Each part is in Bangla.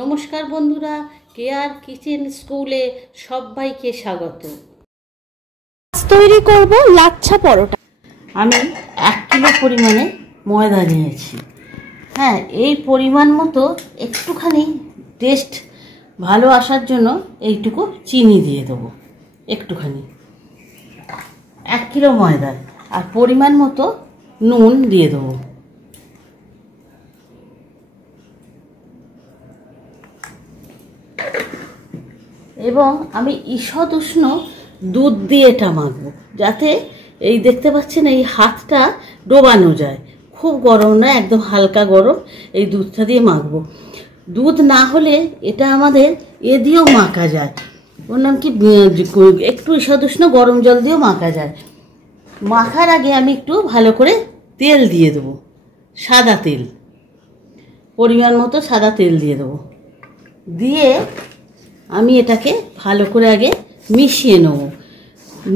নমস্কার বন্ধুরা, কেয়ার কিচেন স্কুলে সবাইকে স্বাগত। তৈরি করব লাচ্ছা পরোটা। আমি 1 কিলো পরিমাণে ময়দা নিয়েছি। হ্যাঁ, এই পরিমাণ মতো একটুখানি টেস্ট ভালো আসার জন্য এইটুকু চিনি দিয়ে দেবো, একটুখানি 1 কিলো ময়দা। আর পরিমাণ মতো নুন দিয়ে দেবো। এবং আমি ঈষৎ উষ্ণ দুধ দিয়ে এটা মাখবো, যাতে এই দেখতে পাচ্ছেন এই হাতটা ডোবানো যায়। খুব গরম না, একদম হালকা গরম এই দুধটা দিয়ে মাখবো। দুধ না হলে এটা আমাদের এ দিয়েও মাখা যায়, ওর নাম কি, একটু ঈষৎ উষ্ণ গরম জল দিয়েও মাখা যায়। মাখার আগে আমি একটু ভালো করে তেল দিয়ে দেবো, সাদা তেল, পরিমাণ মতো সাদা তেল দিয়ে দেবো। দিয়ে আমি এটাকে ভালো করে আগে মিশিয়ে নেব।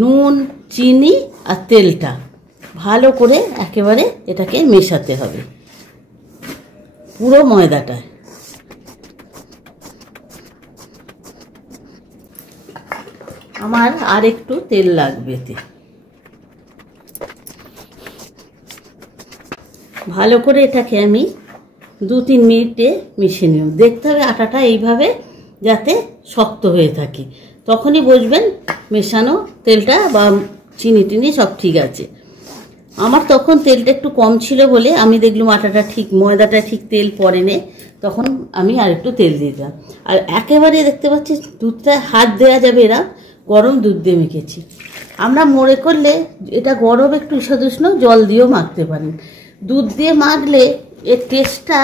নুন, চিনি আর তেলটা ভালো করে একেবারে এটাকে মেশাতে হবে পুরো ময়দাটায়। আমার আর একটু তেল লাগবে এতে। ভালো করে এটাকে আমি 2-3 মিনিটে মিশিয়ে নেব। দেখতে হবে আটাটা এইভাবে যাতে শক্ত হয়ে থাকে, তখনই বুঝবেন মেশানো তেলটা বা চিনি টিনি সব ঠিক আছে। আমার তখন তেলটা একটু কম ছিল বলে আমি দেখলাম আটাটা ঠিক, ময়দাটা ঠিক তেল পড়েনি, তখন আমি আর একটু তেল দিয়ে দিলাম। আর একেবারে দেখতে পাচ্ছি দুধটা হাত দেওয়া যাবে, এরা গরম দুধ দিয়ে মেখেছি। আমরা মনে করলে এটা গরম একটু ঈষৎ উষ্ণ জল দিয়েও মাখতে পারেন। দুধ দিয়ে মাখলে এর টেস্টটা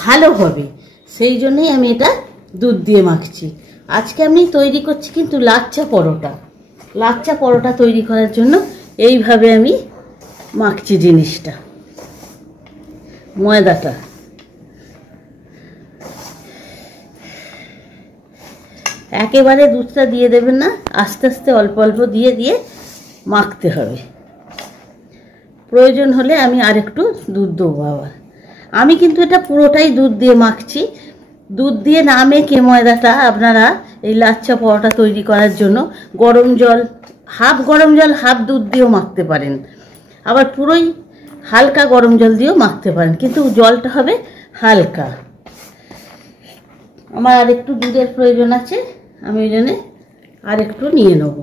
ভালো হবে, সেই জন্যই আমি এটা দুধ দিয়ে মাখছি। আজকে আমি তৈরি করছি কিন্তু লাচ্ছা পরোটা। লাচ্ছা পরোটা তৈরি করার জন্য এইভাবে আমি মাখছি জিনিসটা, ময়দাটা। একেবারে দুধটা দিয়ে দেবেন না, আস্তে আস্তে অল্প অল্প দিয়ে দিয়ে মাখতে হবে। প্রয়োজন হলে আমি আরেকটু দুধ দেবো আবার। আমি কিন্তু এটা পুরোটাই দুধ দিয়ে মাখছি। দুধ দিয়ে না মেখে ময়দাটা আপনারা এই লাচ্ছা পরোটা তৈরি করার জন্য গরম জল, হাফ দুধ দিয়েও মাখতে পারেন, আবার পুরোই হালকা গরম জল দিয়েও মাখতে পারেন, কিন্তু জলটা হবে হালকা। আমার আর একটু দুধের প্রয়োজন আছে, আমি ওই জন্যে আর একটু নিয়ে নেব।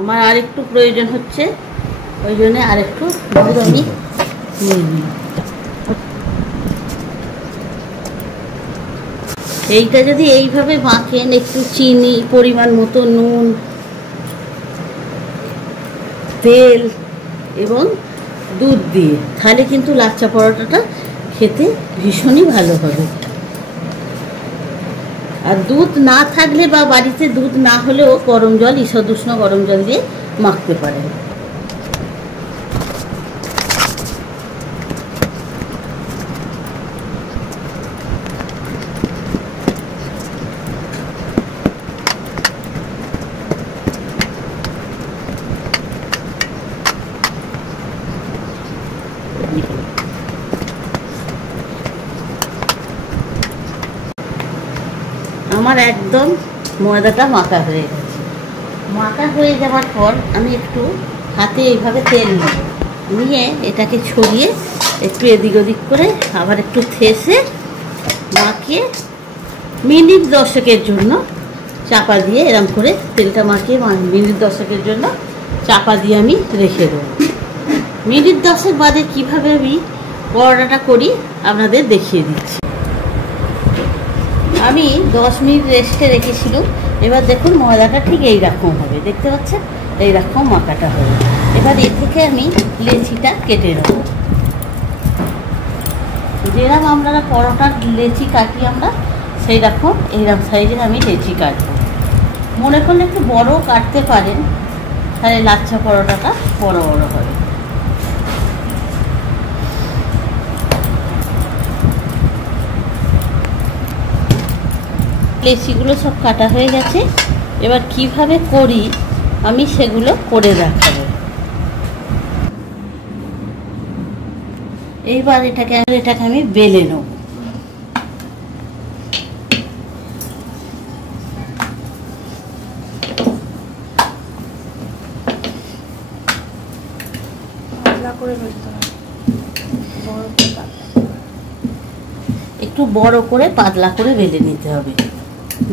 আমার আর একটু প্রয়োজন হচ্ছে, ওই জন্য আর একটু দুধ আমি নিয়ে নিই। এইটা যদি এইভাবে মাখেন, একটু চিনি, পরিমাণ মতো নুন, তেল এবং দুধ দিয়ে, তাহলে কিন্তু লাচ্ছা পরোটাটা খেতে ভীষণই ভালো হবে। আর দুধ না থাকলে বা বাড়িতে দুধ না হলেও গরম জল, ঈষৎ উষ্ণ গরম জল দিয়ে মাখতে পারেন। আমার একদম ময়দাটা মাখা হয়ে গেছে। মাখা হয়ে যাওয়ার পর আমি একটু হাতে এইভাবে তেল নেব, নিয়ে এটাকে ছড়িয়ে একটু এদিক ওদিক করে আবার একটু থেসে মাখিয়ে মিনিট 10 জন্য চাপা দিয়ে, এরকম করে তেলটা মাখিয়ে মিনিট 10 জন্য চাপা দিয়ে আমি রেখে দেবো। মিনিট 10 বাদে কীভাবে আমি পরোটাটা করি আপনাদের দেখিয়ে দিচ্ছি। আমি 10 মিনিট রেস্টে রেখেছিলাম। এবার দেখুন ময়দাটা ঠিক এইরকম হবে, দেখতে পাচ্ছেন এইরকম মাখাটা হবে। এবার এ থেকে আমি লেচিটা কেটে নেব। যেরকম আমরা পরোটার লেচি কাটি আমরা, সেই রকম এইরকম সাইজের আমি লেচি কাটবো। মনে করলে একটু বড়ও কাটতে পারেন, তাহলে লাচ্ছা পরোটাটা বড় বড় হবে। লেচিগুলো সব কাটা হয়ে গেছে। এবার কিভাবে করি আমি সেগুলো করে দেখাবো। এইবার এটাকে আমি বেলে নেব। একটু বড় করে পাতলা করে বেলে নিতে হবে,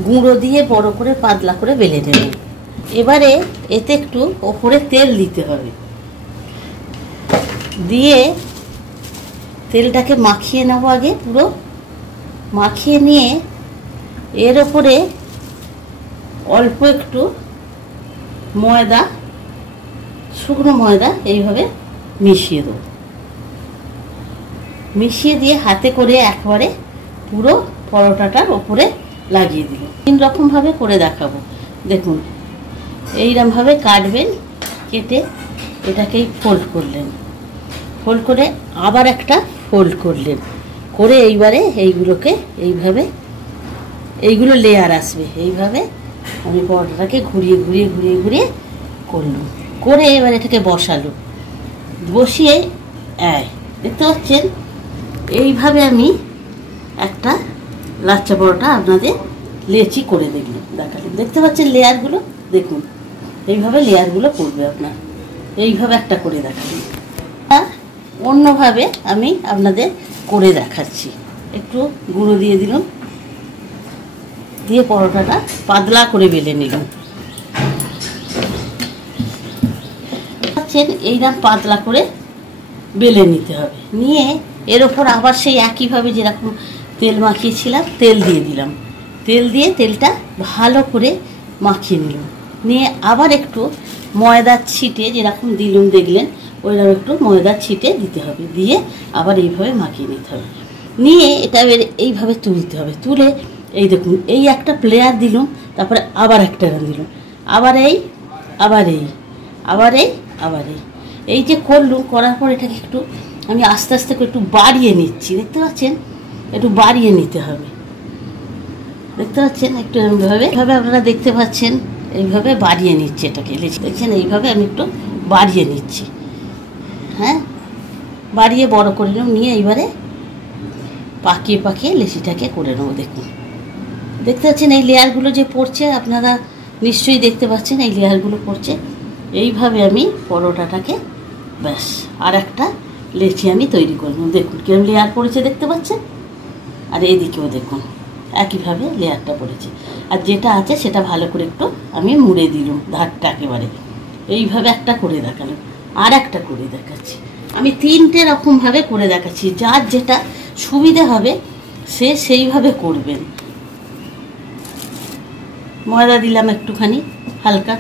গুঁড়ো দিয়ে বড় করে পাতলা করে বেলে নেব। এবারে এতে একটু ওপরে তেল দিতে হবে, দিয়ে তেলটাকে মাখিয়ে নেব। আগে পুরো মাখিয়ে নিয়ে এর ওপরে অল্প একটু ময়দা, শুকনো ময়দা এইভাবে মিশিয়ে দেবো। মিশিয়ে দিয়ে হাতে করে একবারে পুরো পরোটাটার ওপরে লাগিয়ে দিল। 3 রকমভাবে করে দেখাবো। দেখুন, এইরকমভাবে কাটবেন, কেটে এটাকেই ফোল্ড করলেন, ফোল্ড করে আবার একটা ফোল্ড করলেন, করে এইবারে এইগুলোকে এইভাবে, এইগুলো লেয়ার আসবে, এইভাবে আমি পরোটাটাকে ঘুরিয়ে ঘুরিয়ে ঘুরিয়ে ঘুরিয়ে করলাম। করে এবার এটাকে বসালো, বসিয়ে দেখতে পাচ্ছেন এইভাবে আমি একটা লাচ্ছা পরোটা আপনাদের লেচি করে দেখালাম। দেখতে পাচ্ছেন লেয়ারগুলো, দেখুন এইভাবে লেয়ারগুলো করবে আপনার, এইভাবে একটা করে দেখালাম। অন্যভাবে আমি আপনাদের করে দেখাচ্ছি। একটু গুঁড়ো দিয়ে দিলাম, দিয়ে পরোটাটা পাতলা করে বেলে নিলাম। এইরকম পাতলা করে বেলে নিতে হবে। নিয়ে এর ওপর আবার সেই একইভাবে যেরকম তেল মাখিয়েছিলাম তেল দিয়ে দিলাম, তেল দিয়ে তেলটা ভালো করে মাখিয়ে নিলাম। নিয়ে আবার একটু ময়দার ছিটে যেরকম দিলাম দেখলেন ওইরকম একটু ময়দার ছিটে দিতে হবে, দিয়ে আবার এইভাবে মাখিয়ে নিতে হবে। নিয়ে এটা এইভাবে তুলতে হবে। তুলে এই দেখুন এই একটা প্লেয়ার দিলাম, তারপরে আবার একটা দিলাম, আবার এই আবার এই আবার এই আবার এই যে করলুম, করার পর এটাকে একটু আমি আস্তে আস্তে করে একটু বাড়িয়ে নিচ্ছি। দেখতে পাচ্ছেন একটু বাড়িয়ে নিতে হবে, দেখতে পাচ্ছেন একটু এইভাবে আপনারা দেখতে পাচ্ছেন এইভাবে বাড়িয়ে নিচ্ছে এটাকে, দেখছেন এইভাবে আমি একটু বাড়িয়ে নিচ্ছি। হ্যাঁ, বাড়িয়ে বড় করে নেব, নিয়ে এইবারে পাকিয়ে পাকিয়ে লেচিটাকে করে নেবো। দেখুন দেখতে পাচ্ছেন এই লেয়ারগুলো যে পড়ছে, আপনারা নিশ্চয়ই দেখতে পাচ্ছেন এই লেয়ারগুলো পড়ছে। এইভাবে আমি পরোটাটাকে ব্যাস আর একটা লেচি আমি তৈরি করব। দেখুন কিরম লেয়ার পড়েছে দেখতে পাচ্ছেন, আর এইদিকেও দেখুন একইভাবে লেয়ারটা পড়েছে। আর যেটা আছে সেটা ভালো করে একটু আমি মুড়ে দিলাম ধারটা একেবারে, এইভাবে একটা করে দেখালাম। আর একটা করে দেখাচ্ছি, আমি 3টে রকমভাবে করে দেখাচ্ছি, যার যেটা সুবিধে হবে সে সেইভাবে করবেন। ময়দা দিলাম একটুখানি হালকা।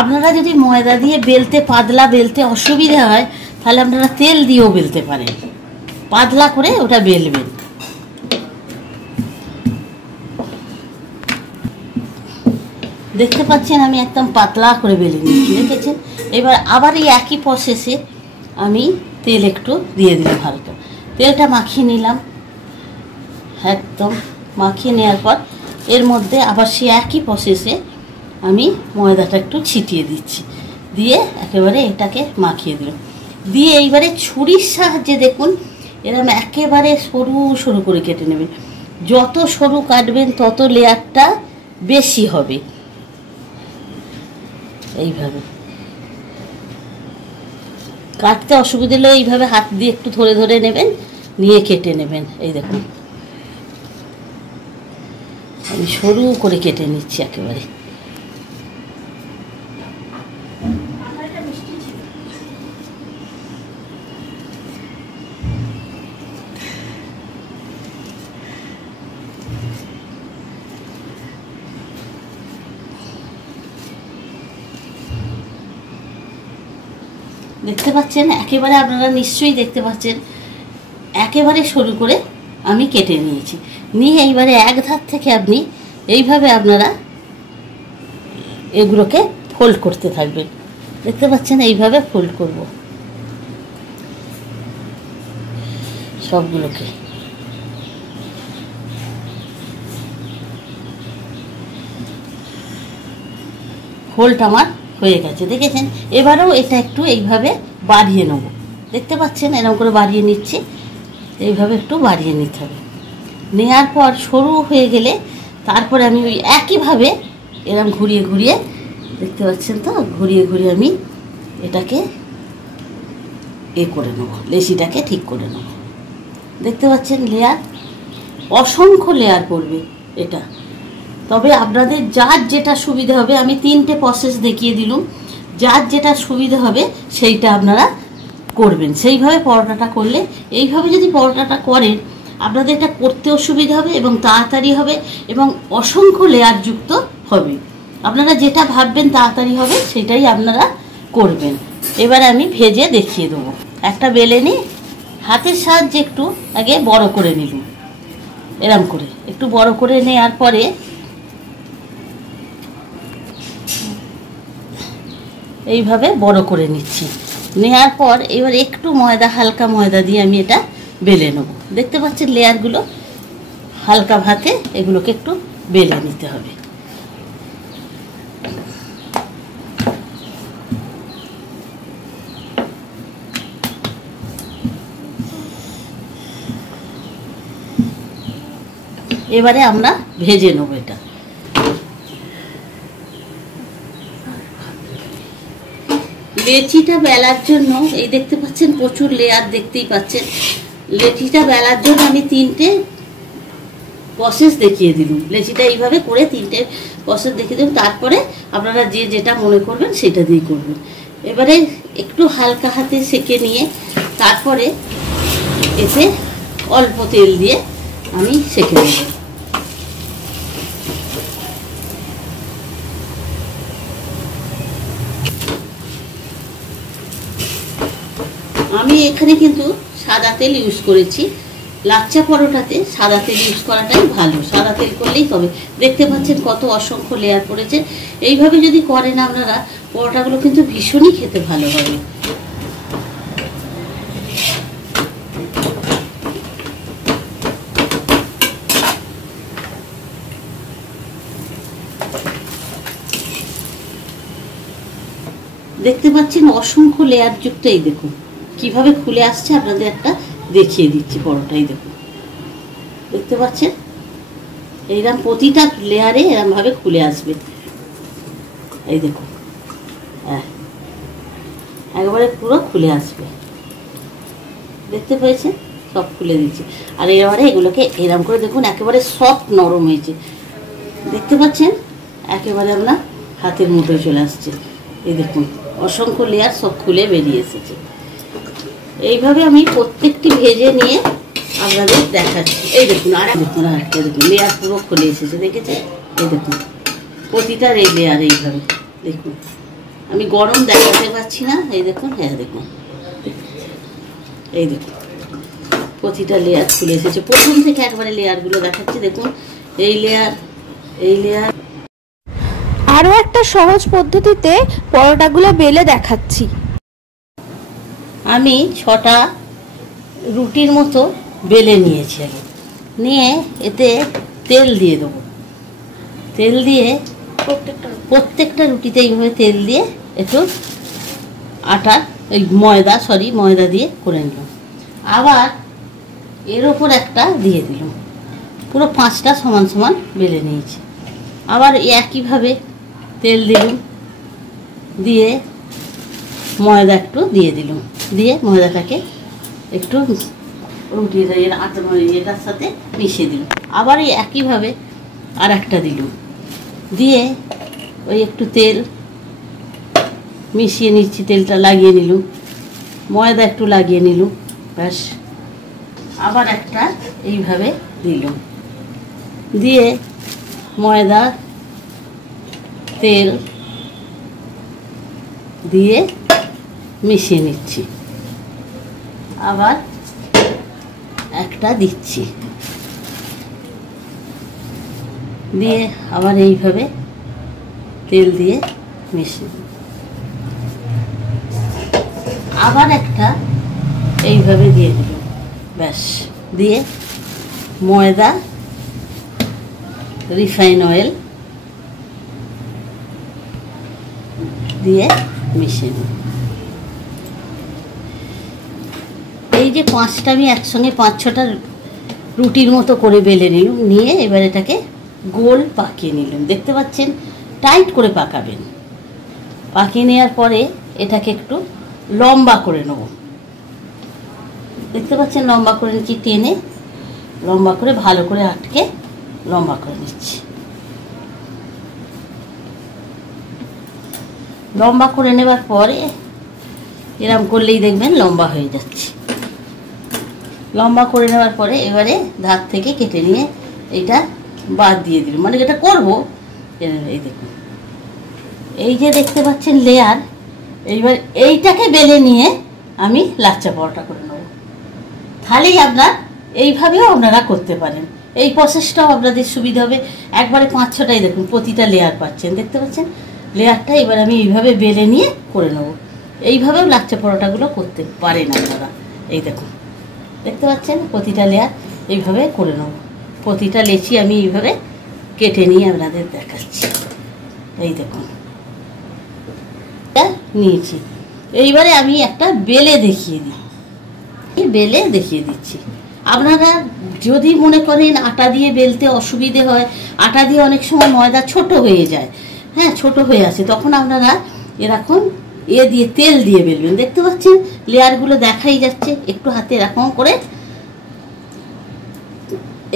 আপনারা যদি ময়দা দিয়ে বেলতে পাতলা বেলতে অসুবিধা হয় তাহলে আপনারা তেল দিয়েও বেলতে পারেন, পাতলা করে ওটা বেলবেন। দেখতে পাচ্ছেন আমি একদম পাতলা করে বেলে নিচ্ছি, দেখেছেন। এবার আবার এই একই প্রসেসে আমি তেল একটু দিয়ে দিলাম, হালকা তেলটা মাখিয়ে নিলাম। একদম মাখিয়ে নেওয়ার পর এর মধ্যে আবার সেই একই প্রসেসে আমি ময়দাটা একটু ছিটিয়ে দিচ্ছি, দিয়ে একেবারে এটাকে মাখিয়ে দিলাম। দিয়ে এইবারে ছুরির সাহায্যে দেখুন এরকম একেবারে সরু সরু করে কেটে নেবেন। যত সরু কাটবেন তত লেয়ারটা বেশি হবে। এইভাবে কাটতে অসুবিধা হলে এইভাবে হাত দিয়ে একটু ধরে ধরে নেবেন, নিয়ে কেটে নেবেন। এই দেখুন আমি সরু করে কেটে নিচ্ছি একেবারে। দেখতে পাচ্ছেন একেবারে, আপনারা নিশ্চয়ই দেখতে পাচ্ছেন একেবারে সরু করে আমি কেটে নিয়েছি। নিয়ে এইবারে এক ধার থেকে আপনি এইভাবে আপনারা এগুলোকে ফোল্ড করতে থাকবেন। দেখতে পাচ্ছেন এইভাবে ফোল্ড করব সবগুলোকে। ফোল্ড আমার হয়ে গেছে, দেখেছেন। এবারেও এটা একটু এইভাবে বাড়িয়ে নেব, দেখতে পাচ্ছেন এরকম করে বাড়িয়ে নিচ্ছি, এইভাবে একটু বাড়িয়ে নিতে হবে। নেওয়ার পর সরু হয়ে গেলে তারপরে আমি ওই একইভাবে এরকম ঘুরিয়ে ঘুরিয়ে, দেখতে পাচ্ছেন তো, ঘুরিয়ে ঘুরিয়ে আমি এটাকে করে নেব, লেচিটাকে ঠিক করে নেব। দেখতে পাচ্ছেন লেয়ার, অসংখ্য লেয়ার পড়বে এটা। তবে আপনাদের যার যেটা সুবিধা হবে, আমি 3টে প্রসেস দেখিয়ে দিলাম, যার যেটা সুবিধা হবে সেইটা আপনারা করবেন। সেইভাবে পরোটাটা করলে, এইভাবে যদি পরোটাটা করেন আপনাদের এটা করতেও সুবিধা হবে এবং তাড়াতাড়ি হবে এবং অসংখ্য লেয়ার যুক্ত হবে। আপনারা যেটা ভাববেন তাড়াতাড়ি হবে সেটাই আপনারা করবেন। এবার আমি ভেজে দেখিয়ে দেবো। একটা বেলে নিই, হাতের সাহায্যে একটু আগে বড় করে নিলাম, এরম করে একটু বড় করে নেওয়ার পরে এইভাবে বড় করে নিচ্ছি। নেওয়ার পর এবার একটু ময়দা, হালকা ময়দা দিয়ে আমি এটা বেলে নেব। দেখতে পাচ্ছেন লেয়ারগুলো হালকা ভাতে এগুলোকে একটু বেলে নিতে হবে। এবারে আমরা ভেজে নেব এটা। লেচিটা বেলার জন্য এই দেখতে পাচ্ছেন প্রচুর লেয়ার, দেখতেই পাচ্ছেন। লেচিটা বেলার জন্য আমি 3টে প্রসেস দেখিয়ে দিলাম। লেচিটা এইভাবে করে 3টে প্রসেস দেখিয়ে দিলাম, তারপরে আপনারা যে যেটা মনে করবেন সেটা দিয়ে করবেন। এবারে একটু হালকা হাতে সেঁকে নিয়ে তারপরে এতে অল্প তেল দিয়ে আমি সেঁকে নেব। আমি এখানে কিন্তু সাদা তেল ইউজ করেছি। লাচ্ছা পরোটাতে সাদা তেল ইউজ করাটাই ভালো, সাদা তেল করলেই তবে। দেখতে পাচ্ছেন কত অসংখ্য লেয়ার পড়েছে। এইভাবে যদি করেন আপনারা পরোটাগুলো কিন্তু ভীষণই খেতে ভালো হবে। দেখতে পাচ্ছেন অসংখ্য লেয়ার যুক্ত। এই দেখুন কিভাবে খুলে আসছে, আপনাদের একটা দেখিয়ে দিচ্ছি পরোটাই। দেখুন দেখতে পাচ্ছেন এইরকম প্রতিটা লেয়ারে এরকম ভাবে খুলে আসবে। এই দেখুন, হ্যাঁ একবারে পুরো খুলে আসবে, দেখতে পেয়েছেন? সব খুলে দিচ্ছি। আর এবারে এগুলোকে এরকম করে দেখুন একেবারে সফট নরম হয়েছে, দেখতে পাচ্ছেন? একেবারে আপনার হাতের মুঠোয় চলে আসছে। এই দেখুন অসংখ্য লেয়ার সব খুলে বেরিয়ে এসেছে। এইভাবে আমি প্রত্যেকটি ভেজে নিয়ে আপনাদের দেখাচ্ছি। এই দেখুন আর দেখুন, আরেকটা দেখুন লেয়ার পুরো খুলে এসেছে, দেখেছেন? এই দেখুন প্রতিটার এই লেয়ার এইভাবে দেখুন। আমি গরম দেখাতে পারছি না, এই দেখুন, হ্যাঁ দেখুন, এই দেখুন প্রতিটা লেয়ার খুলে এসেছে। প্রথম থেকে একবারে লেয়ারগুলো দেখাচ্ছি, দেখুন এই লেয়ার, এই লেয়ার। আরও একটা সহজ পদ্ধতিতে পরোটাগুলো বেলে দেখাচ্ছি। আমি 6টা রুটির মতো বেলে নিয়েছি আগে, নিয়ে এতে তেল দিয়ে দেবো। তেল দিয়ে প্রত্যেকটা রুটিতে এইভাবে তেল দিয়ে একটু আটার এই ময়দা দিয়ে করে নিলাম। আবার এর ওপর একটা দিয়ে দিলাম, পুরো 5টা সমান সমান বেলে নিয়েছি। আবার একইভাবে তেল দিলাম, দিয়ে ময়দা একটু দিয়ে দিলাম, দিয়ে ময়দাটাকে একটু রুটির এটার সাথে মিশিয়ে দিলাম। আবার এই একইভাবে আর একটা দিলাম, দিয়ে ওই একটু তেল মিশিয়ে নিচ্ছি, তেলটা লাগিয়ে নিলাম, ময়দা একটু লাগিয়ে নিলাম, ব্যাস। আবার একটা এইভাবে দিলাম, দিয়ে ময়দা তেল দিয়ে মিশিয়ে নিচ্ছি। আবার একটা দিচ্ছি, দিয়ে আবার এইভাবে তেল দিয়ে মিশিয়ে, আবার একটা এইভাবে দিয়ে দিল, ব্যাস। দিয়ে ময়দা, রিফাইন অয়েল দিয়ে মিশিয়ে নেব। এই যে 5টা আমি একসঙ্গে 5-6টা রুটির মতো করে বেলে নিলাম, নিয়ে এবার এটাকে গোল পাকিয়ে নিলাম। দেখতে পাচ্ছেন, টাইট করে পাকাবেন। পাকিয়ে নেওয়ার পরে এটাকে একটু লম্বা করে নেব। দেখতে পাচ্ছেন লম্বা করে নিচ্ছি, টেনে লম্বা করে ভালো করে আটকে লম্বা করে নিচ্ছি। লম্বা করে নেবার পরে এরকম করলেই দেখবেন লম্বা হয়ে যাচ্ছে। লম্বা করে নেওয়ার পরে এবারে ধার থেকে কেটে নিয়ে এটা বাদ দিয়ে দিলাম, মানে এটা করবো। এই দেখুন, এই যে দেখতে পাচ্ছেন লেয়ার, এইবার এইটাকে বেলে নিয়ে আমি লাচ্চা পরোটা করে নেব। তাহলেই আপনার এইভাবেও আপনারা করতে পারেন। এই প্রসেসটাও আপনাদের সুবিধা হবে। একবারে 5-6টাই দেখুন, প্রতিটা লেয়ার পাচ্ছেন, দেখতে পাচ্ছেন লেয়ারটা। এবার আমি এইভাবে বেলে নিয়ে করে নেব। এইভাবেও লাচ্চা পরোটাগুলো করতে পারেন আপনারা। এই দেখুন, দেখতে পাচ্ছেন প্রতিটা লেয়ার এইভাবে করে নেব। প্রতিটা লেচি আমি এইভাবে কেটে নিয়ে আপনাদের দেখাচ্ছি। এই দেখুন নিয়েছি। এইবারে আমি একটা বেলে দেখিয়ে দিই, বেলে দেখিয়ে দিচ্ছি। আপনারা যদি মনে করেন আটা দিয়ে বেলতে অসুবিধে হয়, আটা দিয়ে অনেক সময় ময়দা ছোট হয়ে যায়, হ্যাঁ ছোট হয়ে আসে, তখন আপনারা এরকম দিয়ে তেল দিয়ে বেলবেন। দেখতে পাচ্ছেন লেয়ারগুলো দেখাই যাচ্ছে। একটু হাতে এরকম করে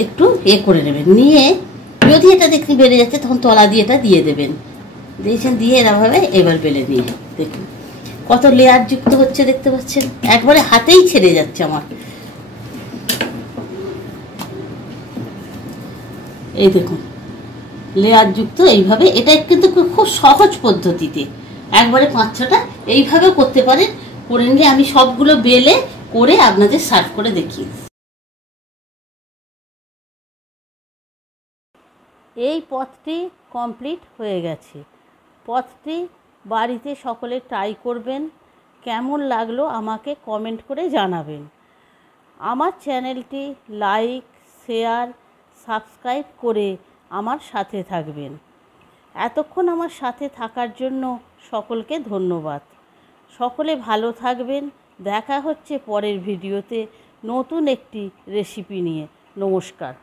একটু করে নেবেন, নিয়ে যদি এটা দেখতে বেড়ে যাচ্ছে তখন তলা দিয়ে এটা দিয়ে দেবেন। দিয়েছেন, দিয়ে এরকমভাবে এবার বেলে নিয়ে দেখুন কত লেয়ার যুক্ত হচ্ছে। দেখতে পাচ্ছেন একবারে হাতেই ছেড়ে যাচ্ছে আমার। এই দেখুন লেয়ার যুক্ত এইভাবে। এটা কিন্তু খুব সহজ পদ্ধতিতে একবারে 5-6টা এইভাবেও করতে পারেন। করে নিয়ে আমি সবগুলো বেলে করে আপনাদের সার্ভ করে দেখিয়ে দিই। এই পথটি কমপ্লিট হয়ে গেছে। পথটি বাড়িতে সকলে ট্রাই করবেন। কেমন লাগলো আমাকে কমেন্ট করে জানাবেন। আমার চ্যানেলটি লাইক, শেয়ার, সাবস্ক্রাইব করে আমার সাথে থাকবেন। এতক্ষণ আমার সাথে থাকার জন্য সকলকে ধন্যবাদ। সকলে ভালো থাকবেন। দেখা হচ্ছে পরের ভিডিওতে নতুন একটি রেসিপি নিয়ে। নমস্কার।